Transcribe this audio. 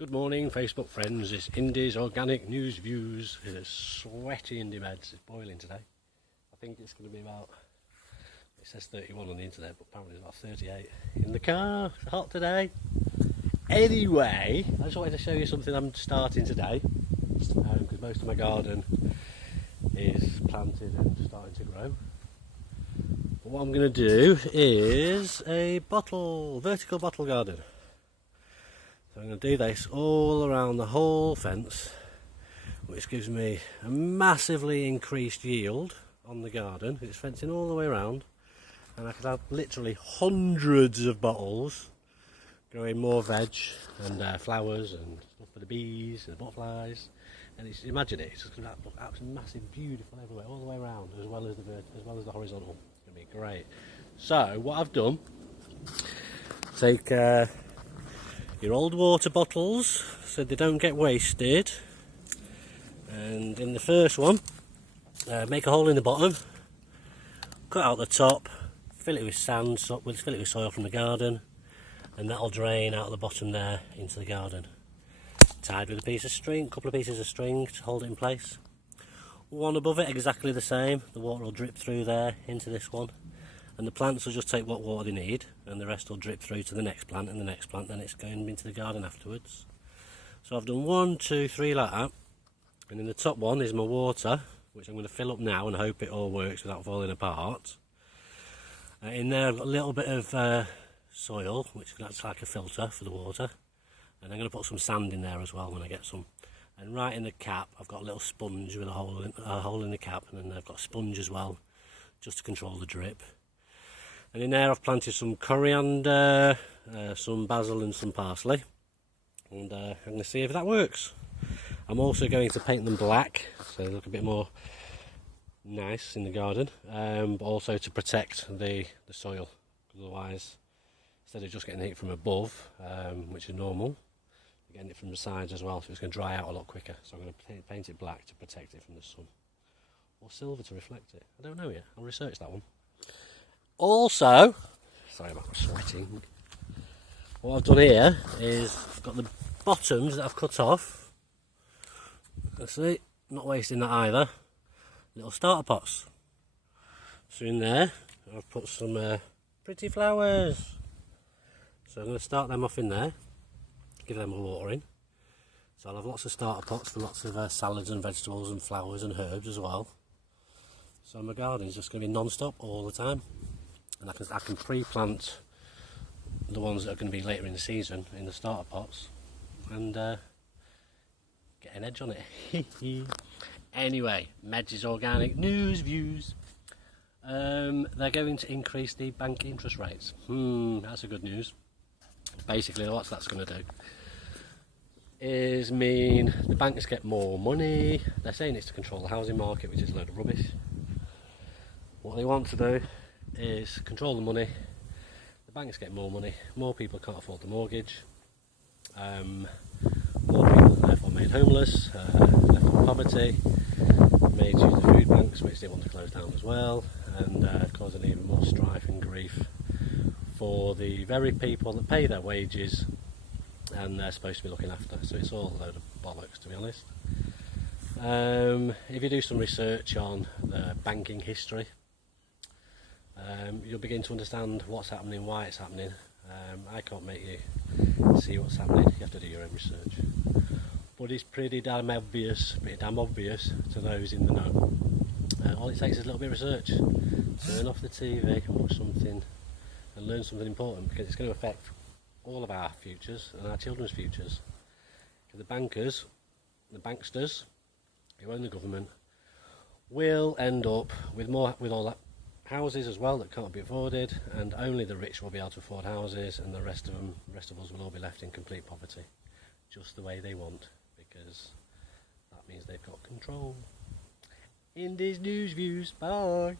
Good morning, Facebook friends. It's Indy's Organic News Views. It's sweaty Indy meds. It's boiling today. I think it's going to be about, it says 31 on the internet, but apparently it's about 38 in the car. It's hot today. Anyway, I just wanted to show you something I'm starting today, because most of my garden is planted and starting to grow. But what I'm going to do is a vertical bottle garden. So I'm going to do this all around the whole fence, which gives me a massively increased yield on the garden. It's fencing all the way around, and I could have literally hundreds of bottles growing more veg and flowers and stuff for the bees and the butterflies. And imagine it, it's just going to look absolutely massive, beautiful everywhere, all the way around, as well as the horizontal. It's going to be great. So what I've done, take your old water bottles so they don't get wasted, and in the first one make a hole in the bottom, cut out the top, fill it with sand, fill it with soil from the garden, and that'll drain out the bottom there into the garden, tied with a piece of string, a couple of pieces of string to hold it in place. One above it exactly the same, the water will drip through there into this one, and the plants will just take what water they need, and the rest will drip through to the next plant and the next plant, then it's going into the garden afterwards. So I've done 1, 2, 3 like that, and in the top one is my water, which I'm going to fill up now and hope it all works without falling apart. In there I've got a little bit of soil, which that's like a filter for the water, and I'm going to put some sand in there as well when I get some. And right in the cap I've got a little sponge with a hole in the cap, and then I've got a sponge as well, just to control the drip. And in there I've planted some coriander, some basil and some parsley, and I'm going to see if that works. I'm also going to paint them black so they look a bit more nice in the garden, but also to protect the soil. Otherwise, instead of just getting heat from above, which is normal, you're getting it from the sides as well, so it's going to dry out a lot quicker. So I'm going to paint it black to protect it from the sun, or silver to reflect it. I don't know yet, I'll research that one. Also, sorry about sweating, what I've done here is I've got the bottoms that I've cut off. Let's see, not wasting that either. Little starter pots. So in there I've put some pretty flowers. So I'm going to start them off in there, give them a watering. So I'll have lots of starter pots for lots of salads and vegetables and flowers and herbs as well. So my garden is just going to be non-stop all the time. And I can pre-plant the ones that are going to be later in the season in the starter pots, and get an edge on it. Anyway, Med's Organic News Views. They're going to increase the bank interest rates. That's a good news. Basically, what that's going to do is mean the banks get more money. They're saying it's to control the housing market, which is a load of rubbish. What they want to do is control the money. The banks get more money, more people can't afford the mortgage, more people are therefore made homeless, left in poverty, made use of food banks, which they want to close down as well, and causing even more strife and grief for the very people that pay their wages and they're supposed to be looking after. So it's all a load of bollocks, to be honest. If you do some research on the banking history, you'll begin to understand what's happening, why it's happening. I can't make you see what's happening, you have to do your own research. But it's pretty damn obvious to those in the know. All it takes is a little bit of research. Turn off the TV, watch something and learn something important, because it's going to affect all of our futures and our children's futures. The bankers, the banksters who own the government, will end up with all that houses as well that can't be afforded, and only the rich will be able to afford houses, and the rest of us will all be left in complete poverty, just the way they want, because that means they've got control. Indy's News Views, bye.